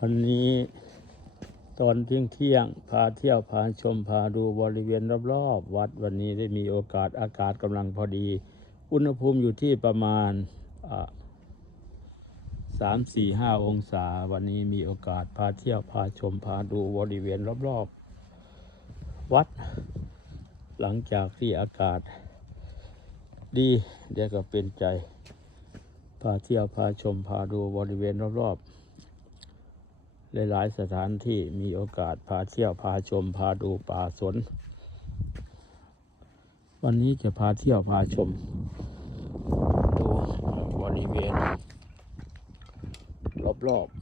วันนี้ตอนเที่ยงเที่ยงพาเที่ยวพาชมพาดูบริเวณรอบๆวัดวันนี้ได้มีโอกาสอากาศกำลังพอดี อุณหภูมิอยู่ที่ประมาณสามสี่ห้าองศา วันนี้มีโอกาสพาเที่ยวพาชมพาดูบริเวณรอบๆวัด หลังจากที่อากาศ ดีเดี๋ยวก็เป็นใจ พาเที่ยวพาชมพาดูบริเวณรอบๆ หลายๆสถานที่มีโอกาสพาเที่ยวพาชม พาดูป่าสน วันนี้จะพาเที่ยวพาชม ดูบริเวณรอบๆ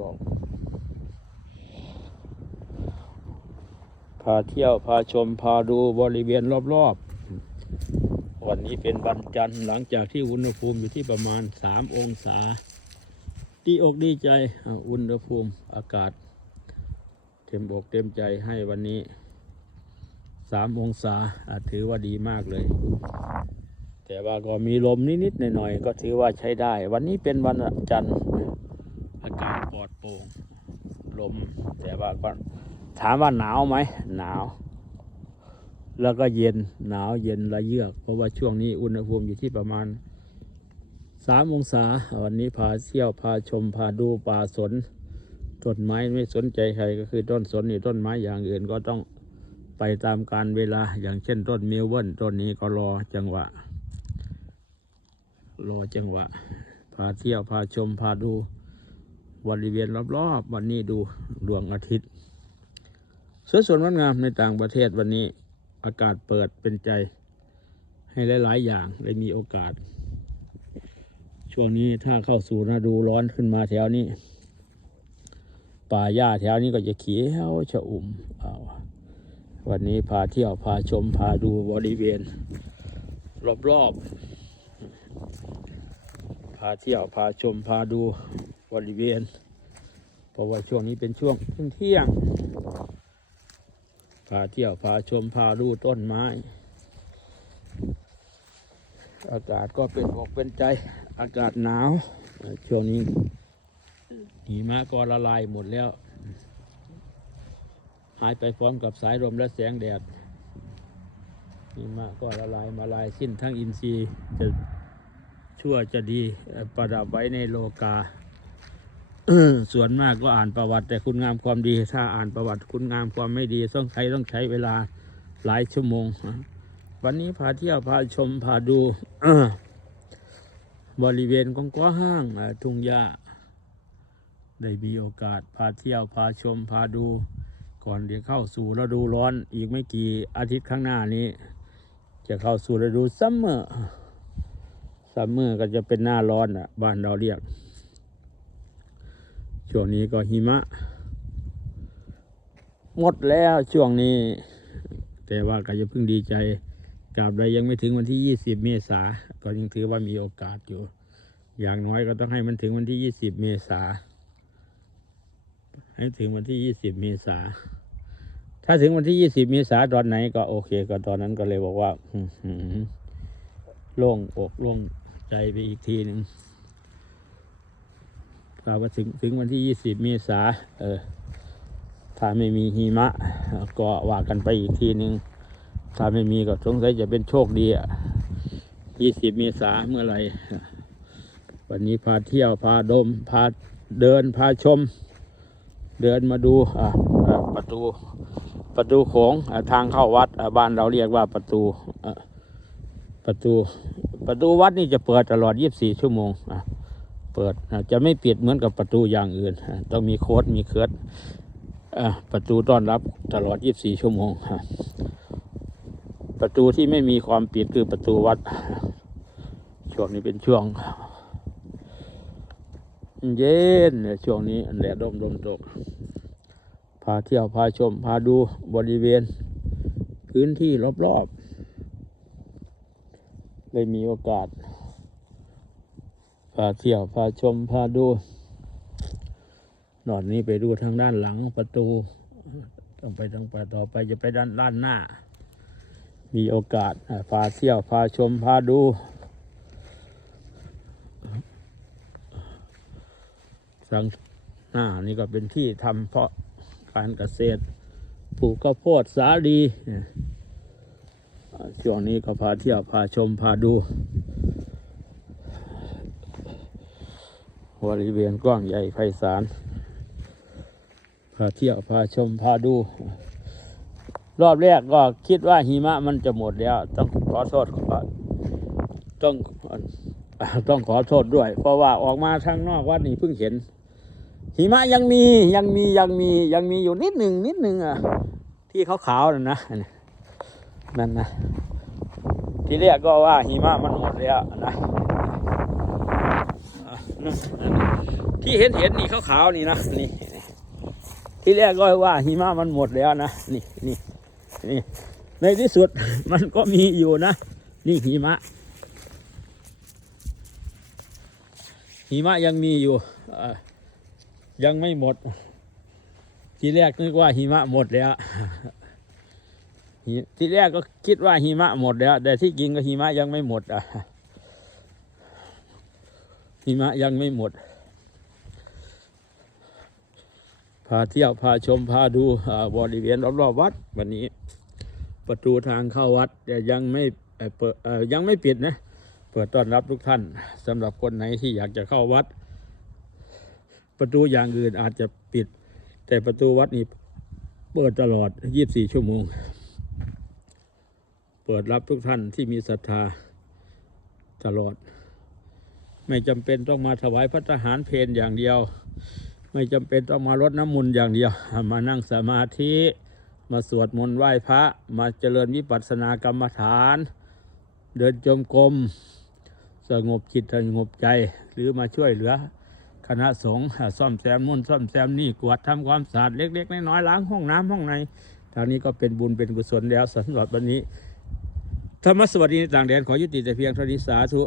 รอบๆพาเที่ยวพาชม พาดูบริเวณรอบๆวันนี้เป็นวันจันทร์หลังจากที่อุณหภูมิอยู่ที่ประมาณ 3 องศา ดีอกดีใจอุณหภูมิอากาศ เต็มอกเต็มใจให้วันนี้3องศาอ่าถือว่าดีมากเลย แต่ว่าก็มีลมนิดๆหน่อยๆก็ถือว่าใช้ได้ วันนี้เป็นวันจันทร์อากาศปลอดโปร่งลม แต่ว่าก็ถามว่าหนาวไหมหนาว แล้วก็เย็นหนาวเย็นระเยือก เพราะว่าช่วงนี้อุณหภูมิอยู่ที่ประมาณ สามองศาวันนี้พาเที่ยวพาชมพาดูป่าสนต้นไม้ไม่สนใจใครก็คือต้นสนนี่ต้นไม้อย่างอื่นก็ต้องไปตามการเวลาอย่างเช่นต้นเมลเบิลต้นนี้ก็รอจังหวะ รอจังหวะ พาเที่ยวพาชมพาดูบริเวณรอบๆ วันนี้ดูดวงอาทิตย์สวยสดงดงามในต่างประเทศวันนี้อากาศเปิดเป็นใจ ให้หลาย ๆ อย่างได้มีโอกาส ช่วงนี้ถ้าเข้าสู่ฤดูร้อนขึ้นมาแถวนี้ ป่าหญ้าแถวนี้ก็จะเขียวชะอุ่มเอาวันนี้พาเที่ยวพาชมพาดูบริเวณ รอบๆพาเที่ยวพาชมพาดูบริเวณ เพราะว่าช่วงนี้เป็นช่วงเที่ยงพาเที่ยวพาชมพาดูต้นไม้ อากาศก็เป็นอกเป็นใจ อากาศหนาวช่วงนี้หิมะก็ละลายหมดแล้ว หายไปพร้อมกับสายลมและแสงแดดหิมะก็ละลายมาลายสิ้นทั้งอินทรีย์จะชั่วจะดีประดับไว้ในโลกาส่วนมากก็อ่านประวัติแต่คุณงามความดี ถ้าอ่านประวัติคุณงามความไม่ดี ต้องใช้ต้องใช้เวลาหลายชั่วโมง วันนี้พาเที่ยวพาชมพาดู บริเวณกว้างๆห้างทุ่งหญ้า ได้มีโอกาสพาเที่ยวพาชมพาดู ก่อนจะเข้าสู่ฤดูร้อน อีกไม่กี่อาทิตย์ข้างหน้านี้ จะเข้าสู่ฤดูซัมเมอร์ซัมเมอร์ก็จะเป็นหน้าร้อนอะบ้านเราเรียก ช่วงนี้ก็หิมะ หมดแล้วช่วงนี้ แต่ว่าก็จะเพิ่งดีใจ กราบใดยังไม่ถึงวันที่ 20 เมษาก็ยังถือว่ามีโอกาสอยู่ อย่างน้อยก็ต้องให้มันถึงวันที่ 20 เมษาให้ถึงวันที่ 20 เมษาถ้าถึงวันที่ 20 เมษาตอนไหนก็โอเค ก็ตอนนั้นก็เลยบอกว่าออืโล่งอกโล่งใจไปอีกทีหนึ่งกล่าวว่าถึงถึงวันที่ 20 เมษาเออถ้าไม่มีหิมะ ก็ว่ากันไปอีกทีหนึ่ง ถ้าไม่มีก็สงสัยจะเป็นโชคดีอะ20เมษาเมื่อไหร่ วันนี้พาเที่ยวพาดม พาเดินพาชม เดินมาดูอะประตูประตูโขงอะทางเข้าวัดอะบ้านเราเรียกว่าประตูอะประตูประตูวัดนี่จะเปิดตลอด 24 ชั่วโมงอะเปิดจะไม่ปิดเหมือนกับประตูอย่างอื่น ต้องมีโค้ดมีเคิร์ดอะประตูต้อนรับตลอด 24 ชั่วโมง ประตูที่ไม่มีความปิดคือประตูวัด ช่วงนี้เป็นช่วง เย็นช่วงนี้แดดร่มลมตก พาเที่ยวพาชม พาดูบริเวณ พื้นที่รอบๆได้มีโอกาส พาเที่ยวพาชม พาดูนอนนี้ไปดูทางด้านหลังประตู ต้องไปทางไปต่อไปจะไปด้านด้านหน้า มีโอกาสพาเที่ยวพาชมพาดูทางหน้านี่ก็เป็นที่ทำเพาะการเกษตรปลูกข้าวโพดสาลีช่วงนี้ก็พาเที่ยวพาชมพาดูบริเวณกว้างใหญ่ไพศาลพาเที่ยวพาชมพาดู รอบแรกก็คิดว่าหิมะมันจะหมดแล้ว ต้องขอโทษขอต้องต้องขอโทษด้วย เพราะว่าออกมาทางนอกวัดนี่เพิ่งเห็น หิมะยังมียังมียังมียังมีอยู่นิดหนึ่งนิดหนึ่งอะที่ขาวๆนั่นนะนั่นนะที่แรกก็ว่าหิมะมันหมดแล้วนะที่เห็นเห็นนี่ขาวๆนี่นะนี่ที่แรกก็ว่าหิมะมันหมดแล้วนะนี่นี่ นี่ในที่สุดมันก็มีอยู่นะ นี่หิมะ หิมะยังมีอยู่ยังไม่หมด ที่แรกนึกว่าหิมะหมดแล้วที่แรกก็คิดว่าหิมะหมดแล้ว แต่ที่จริงก็หิมะยังไม่หมดอะหิมะยังไม่หมด พาเที่ยวพาชมพาดูบริเวณรอบๆวัดวันนี้ ประตูทางเข้าวัดยังไม่เปิดยังไม่ปิดนะเปิดต้อนรับทุกท่านสำหรับคนไหนที่อยากจะเข้าวัด ประตูอย่างอื่นอาจจะปิด แต่ประตูวัดนี่เปิดตลอด 24 ชั่วโมง เปิดรับทุกท่านที่มีศรัทธาตลอด ไม่จำเป็นต้องมาถวายพระทหารเพลอย่างเดียว ไม่จำเป็นต้องมารดน้ำมนต์อย่างเดียว มานั่งสมาธิ มาสวดมนต์ไหว้พระ มาเจริญวิปัสสนากรรมฐาน เดินจมกรมสงบจิตสงบใจ หรือมาช่วยเหลือ คณะสงฆ์ซ่อมแซมนู่นซ่อมแซมนี่กวาดทำความสะอาดเล็ก ๆ น้อยๆล้างห้องน้ำห้องในทางนี้ก็เป็นบุญเป็นกุศลแล้วสำหรับวันนี้ธรรมสวัสดีในต่างแดนขอยุติแต่เพียงเท่านี้สาธุ